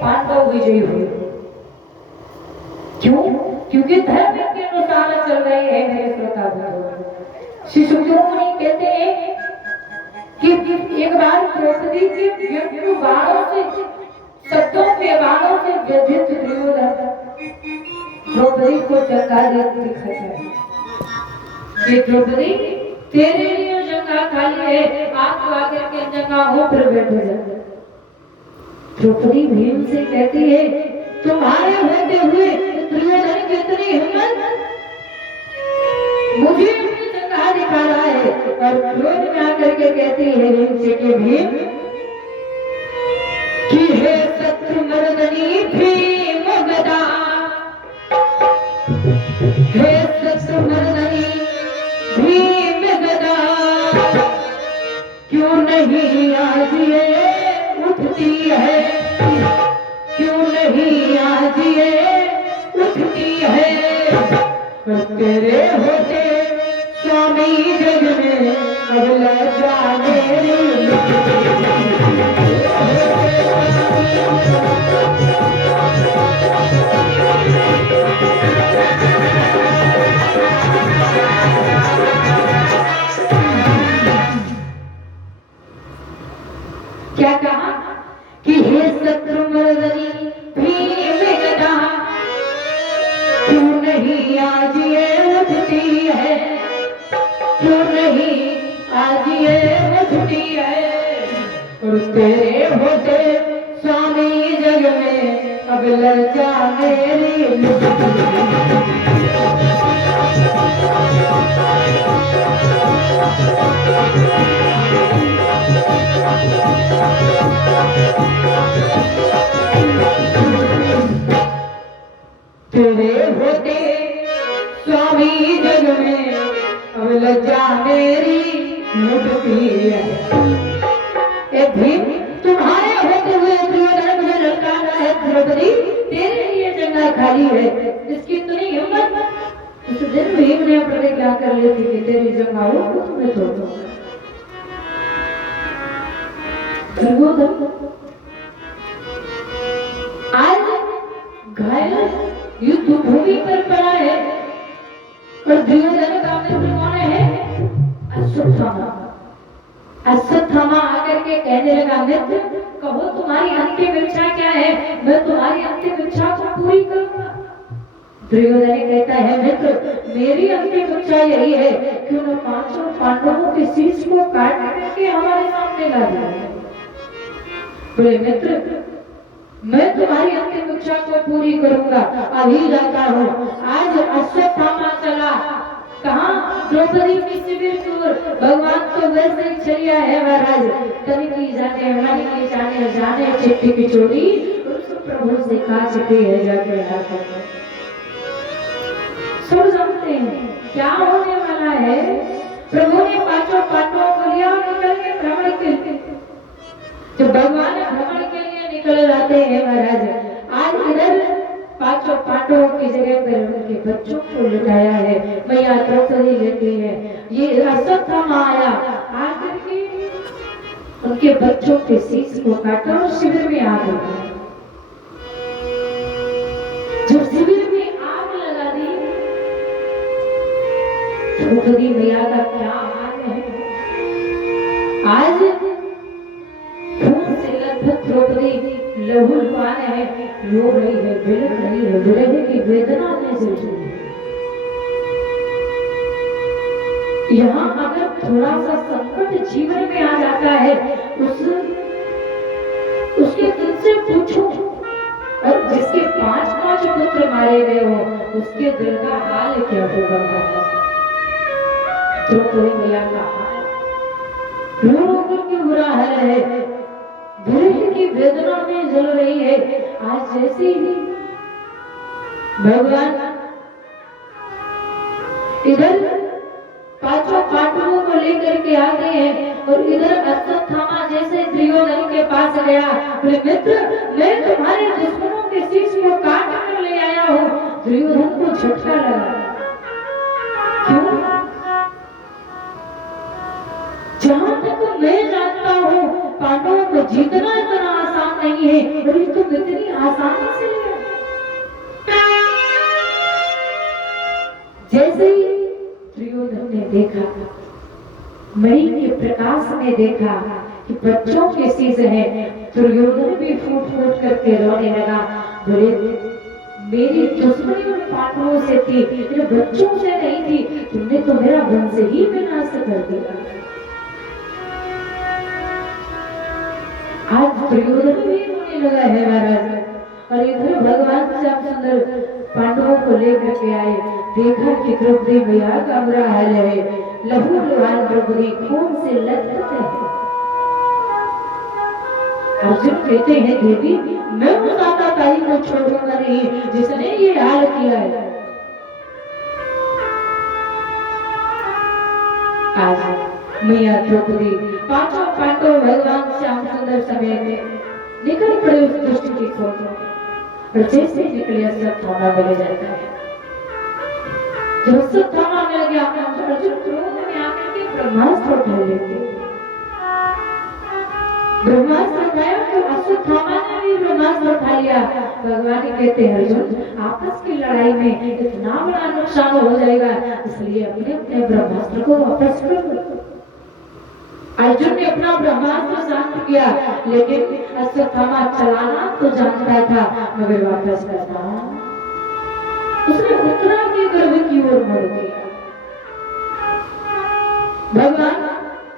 पांडव विजयी हुए। क्यों? क्योंकि धर्म के अनुसार चल रहे हैं मेरे श्रोता। श्री सुखदेव मुनि कहते हैं कि एक बार द्रौपदी के व्यंग्य बाणों से, शब्दों के बाणों से व्यथित दुर्योधन द्रौपदी को जंगा दिखाया कि द्रौपदी तेरे लिए जंगा खाली है, आप तो आकर के जंगाहों पर बैठे जा। द्रौपदी भीम से कहती है तुम्हारे होते हुए दुर्योधन की इतनी हिम्मत, मुझे अपनी जंगा दिखा रहा है। और क्रोध में आकर के कहती है भीम से कि भीम कि हे शत्रु मर्दनी भीम गदा, हे शत्रु मर्दनी भीम गदा, क्यों नहीं आज ये उठती है, क्यों नहीं आज ये उठती है। पर तेरे होते स्वामी जग में अब लज्जा मेरी। क्या कहा कि हे शत्रु मर्दनी भीम गदा, क्यों नहीं आज ये उठती है, क्यों नहीं आज ये उठती है। और तेरे होते स्वामी जग में अब लज्जा मेरी। तेरे होते स्वामी जग में अब लज्जा मेरी लुटती है। ए भीम तुम्हारे होते हुए दुर्योधन मुझे ललकारा है, द्रौपदी तेरे लिए जंगा खाली है, इसकी इतनी हिम्मत। उस दिन भीम ने प्रतिज्ञा कर ली थी कि तेरी जंगाओं को तुम्हें छोड़ दूंगा। दुर्योधन आज घायल युद्ध भूमि पर पड़ा है और दुर्योधन का मित्र कौन है? अश्वत्थामा। अश्वत्थामा आकर के कहने लगा मित्र कहो तुम्हारी अंतिम इच्छा क्या है, मैं तुम्हारी अंतिम इच्छा को पूरी करूंगा। दुर्योधन कहता है मित्र मेरी अंतिम इच्छा यही है कि उन पांचों पांडवों के शीश को काट करके हमारे सामने ला दिया। बोले मित्र मैं तुम्हारी अंतिम इच्छा को पूरी करूंगा, अभी जाता हूँ। आज अश्वत्थामा चला कहाँ? द्रौपदी की शिविर की ओर। भगवान तो वैसे ही चलिया है महाराज, कभी की जाने हमारी की जाने जाने चिट्ठी की चोरी उस प्रभु से कहा चिट्ठी है जाके हाथ में। सब जानते हैं क्या होने वाला है। प्रभु ने पांचों पांडवों को लिया निकल के भ्रमण के लिए। जब भगवान भ्रमण के लिए निकल जाते हैं महाराज, आज इधर पांचों पांडवों की जगह पर उनके बच्चों को लुटाया है, मैया द्रौपदी लेती है। ये अश्वत्थामा आया आकर के उनके बच्चों के शीश को काटा और शिविर में आ गया। जब शिविर में आग लगा दी द्रौपदी मैया का क्या हाल है। आज खून से लथपथ द्रौपदी लहूलुहान है, रो रही है, बिलख रही है, विरह की वेदना में से उठी है। यहाँ अगर थोड़ा सा संकट जीवन में आ जाता है उसके दिल से पूछो, और जिसके 5-5 पुत्र मारे गए हो उसके दिल का हाल क्या होगा। द्रौपदी मैया का हाल रो रो करके बुरा हाल है, विरह की वेदना में जल रही है। आज जैसे ही भगवान इधर पांचों पांडवों को लेकर के आ गए हैं और इधर अश्वत्थामा जैसे दुर्योधन के पास गया। मित्र मैं तुम्हारे दुश्मनों के शीश को काट कर ले आया हूँ। दुर्योधन को झटका लगा। क्यों? जहां तक मैं जानता हूँ पांडवों को जीतना इतना आसान नहीं है, और तुम इतनी देखा, मणि के प्रकाश में देखा कि बच्चों के शीश है। दुर्योधन भी फूट फूट करके रोने लगा, बोले मेरी दुश्मनी उन पांडवों से थी, मेरे बच्चों से नहीं थी, तुमने तो मेरा वंश ही विनाश कर दिया। आज दुर्योधन भी रोने लगा है महाराज। और इधर भगवान श्याम सुंदर पांडवों को लेकर के आए, देखा कि द्रौपदी मैया का बुरा हाल है, लहू लुहान द्रौपदी खून से लथपथ है। अर्जुन कहते हैं देवी मैं उस आताताई को छोड़ूंगा नहीं जिसने ये हाल किया है। आज मैया द्रौपदी पांचों पांडव भगवान श्याम सुंदर समेत निकल पड़े उस दुष्ट की खोज में, और जैसे निकले अश्वत्थामा मिल जाता है। जब अश्वत्थामा मिल गया तो अर्जुन क्रोध में आकर के ब्रह्मास्त्र उठा लेते, ब्रह्मास्त्र उठाया तो अश्वत्थामा ने भी ब्रह्मास्त्र उठा लिया। भगवान कहते हैं अर्जुन आपस की लड़ाई में इतना बड़ा नुकसान हो जाएगा, इसलिए अपने अपने ब्रह्मास्त्र को वापस करो। अर्जुन ने अपना ब्रह्मास्त्र शांत किया, लेकिन अश्वत्थामा चलाना तो जानता था मगर वापस करना उसने उत्तरा के गर्भ की ओर मोड़ दिया। भगवान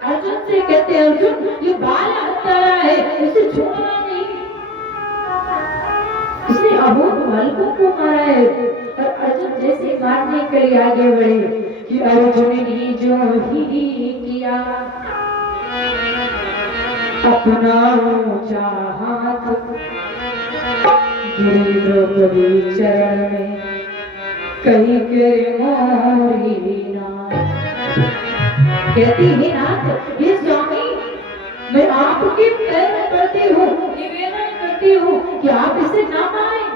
अर्जुन से कहते हैं अर्जुन ये बाल हत्यारा है, इसे छोड़ना नहीं। इसने अबोध बालकों को मारा है। और अर्जुन जैसे मारने के लिए आगे बढ़े कि अर्जुन ने जो ही किया अपना ऊंचा हाथ गिरी द्रौपदी चरण में कहीं के मोरी नाथ। कहती है नाथ ये स्वामी मैं आपके पैर पड़ती हूँ, निवेदन करती हूँ कि आप इसे ना मारें।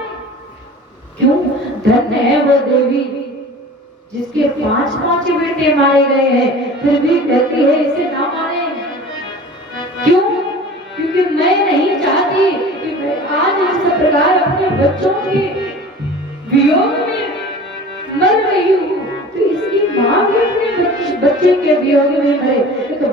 क्यों? धन्य है वो देवी जिसके 5 बेटे मारे गए हैं, फिर भी कहती है इसे ना मारें। क्यों? क्योंकि मैं नहीं चाहती कि मैं आज इस प्रकार अपने बच्चों के वियोग में मर रही हूँ, तो इसकी माँ भी अपने बच्चे के वियोग में मरे। तो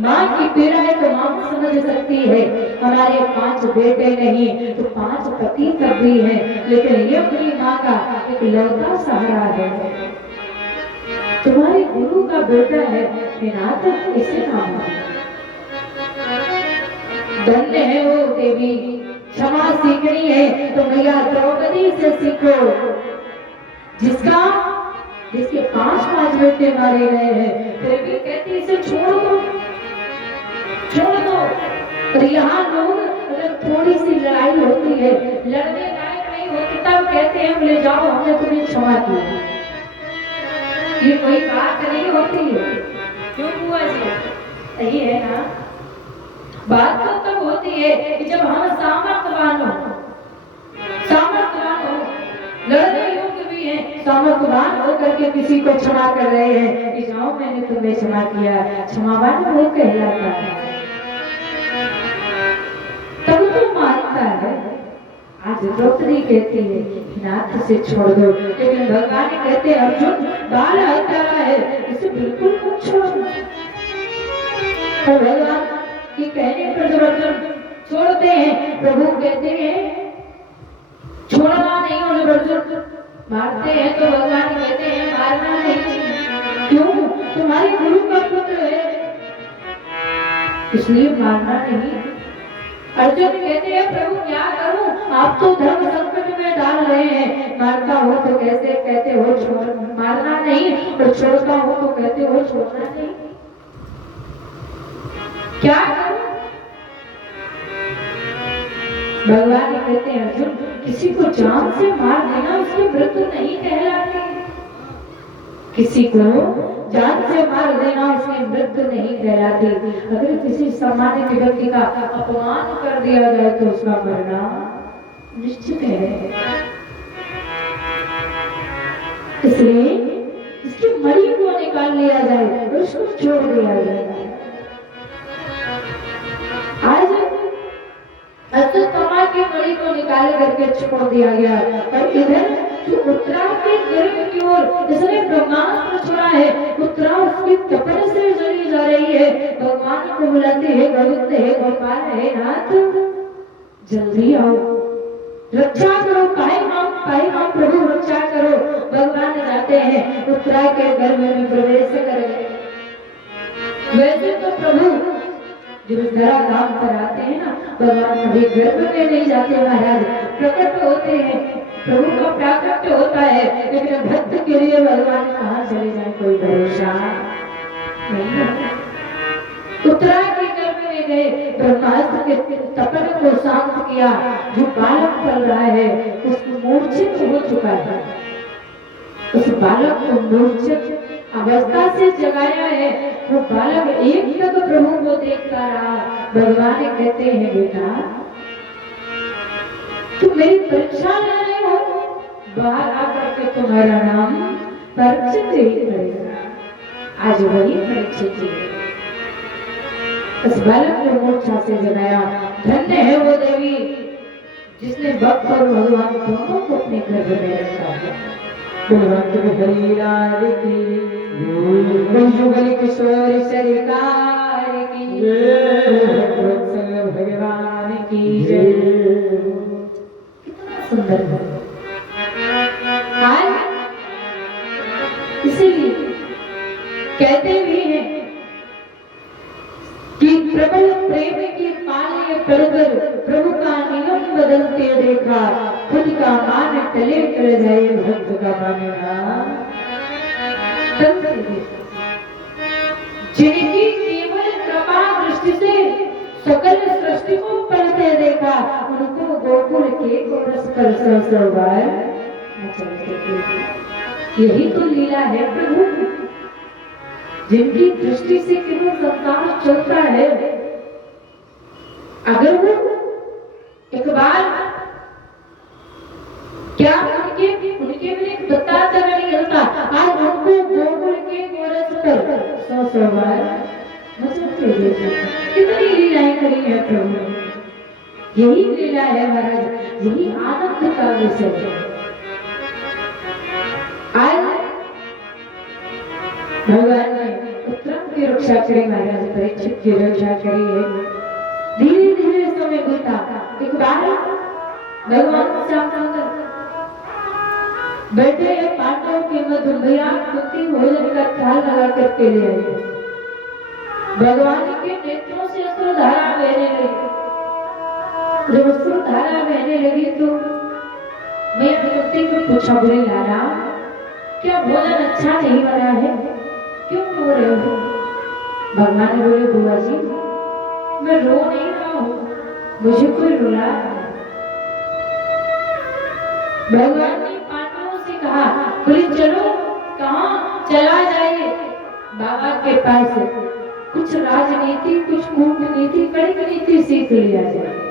माँ की पीड़ा है तो माँ समझ सकती है। हमारे 5 बेटे नहीं तो 5 पति तक भी हैं, लेकिन ये अपनी माँ का एक लौता सहारा है। तुम्हारे गुरु का बेटा है नाथ, इसे ना मानो। धन्य है वो देवी, क्षमा सीखनी है तो मैया द्रौपदी से सीखो जिसके 5 बेटे मारे गए हैं, फिर भी कहती इसे छोड़ दो। और यहाँ लोग अगर थोड़ी सी लड़ाई होती है, लड़ने लायक नहीं होती, तब कहते हैं ले जाओ हमने तुम्हें क्षमा किया। ये कोई बात नहीं होती है। क्यों बुआ जी? सही है ना? बात तो तब होती है कि जब हम सामर्थ्यवान हो, लड़ने योग्य भी हैं, सामर्थ्यवान होकर के किसी को क्षमा कर रहे हैं कि जाओ मैंने तुम्हें क्षमा किया, क्षमावान वो कहलाता है, तब तो मानता है। आज द्रौपदी कहती है नाथ से छोड़ दो, लेकिन भगवान कहते हैं अर्जुन बाल हत्यारा है, इसे बिल्कुल मत छोड़ो। और भगवान के कहने पर जब अर्जुन छोड़ते हैं, प्रभु कहते हैं छोड़ना नहीं, और जब अर्जुन मारते हैं तो भगवान कहते हैं मारना नहीं। क्यों? तुम्हारे गुरु का पुत्र है इसलिए मारना नहीं। अर्जुन कहते हैं प्रभु क्या करूं, आप तो धर्म संकट में डाल रहे हैं, मारता हो तो कैसे कहते हो छोड़ मारना नहीं, और छोड़ता हो तो कहते हो छोड़ना नहीं, क्या करूं? भगवान कहते हैं अर्जुन किसी को जान से मार देना उसकी मृत्यु नहीं कहलाती। किसी को जान से मार देना उसकी मृत्यु नहीं कहलाती। अगर किसी सामान्य व्यक्ति का अपमान कर दिया जाए तो उसका मरना निश्चित है। इसलिए इसकी मणि को निकाल लिया जाए और उसको छोड़ दिया जाए। आज अश्वत्थामा की मणि को निकाल करके छोड़ दिया गया, और इधर जो उत्तरा के गर्भ की ओर इसने ब्रह्मास्त्र छोड़ा है, उत्तरा उसकी तपन से जली जा रही है। भगवान को बुलाते हैं, गोविंद है, गोपाल है, नाथ जल्दी आओ, रक्षा करो, पाए मां प्रभु रक्षा करो। भगवान जाते हैं, उत्तरा के गर्भ में प्रवेश करें। वैसे तो प्रभु जो धरा काम पर आते हैं ना, भगवान कभी गर्भ में नहीं जाते महाराज, प्रकट होते हैं, प्रभु का प्राकट्य होता है, लेकिन भक्त के लिए भगवान कहाँ चले जाए कोई भरोसा नहीं। उत्तरा के गर्भ में गए, ब्रह्मास्त्र के तपन को शांत किया। जो बालक पल रहा है उसको मूर्छित हो चुका है, उस बालक को मूर्छित अवस्था से जगाया है। वो बालक एक तक प्रभु को देखता रहा। भगवान कहते हैं, बेटा तुम मेरी परीक्षा ले रहे हो, बाहर आकर के तुम्हारा नाम परीक्षित ही पड़ेगा। आज वही परीक्षित है। उस बालक को मूर्छा से जगाया। धन्य है वो देवी जिसने भक्त और भगवान दोनों को अपने गर्भ में रखा है। भगवंत हरिलाल की युगल किशोर सरकार की भगवान की जय। कितना सुंदर आज इसीलिए कहते भी हैं कि प्रबल प्रेम के पाले पड़कर प्रभु का नियम बदलते देखा, खुद का मान टले टल जाए भक्त का मानना। जिनकी केवल कृपा दृष्टि से सकल सृष्टि को पढ़ते देखा, उनको गोकुल के गोरस पर सौभाग्य। यही तो लीला है प्रभु, जिनकी दृष्टि से केवल संसार चलता है। अगर वो एक बार क्या उनके भी एक बता चला नहीं होता, आज उनको गोकुल के गोरस पर सौभाग्य। कितनी लीलाएं करी है प्रभु, यही लीला है महाराज, यही आनंद का विषय है। आज भगवान ने उत्तरा की रक्षा करी, महाराज परीक्षित की रक्षा करी है। धीरे धीरे समय बीता। एक बार भगवान श्यामचंद्र बैठे पांडवों के मध्य भैया कुत्ती भोजन का ख्याल लगा करके ले आए। भगवान के नेत्रों से अश्रुधारा बहने लगी। जब अश्रुधारा बहने लगी तो मैं कुत्ती को पूछा, बोले लाला क्या भोजन अच्छा नहीं बना है, क्यों रो रहे हो? भगवान ने बोले, बुआ जी मैं रो नहीं रहा हूँ, मुझे कोई रुला है। भगवान ने पांडवों से कहा, बोले चलो कहाँ चला जाए बाबा के पास, कुछ राजनीति कुछ कूटनीति कड़ी नीति सीख लिया जाए।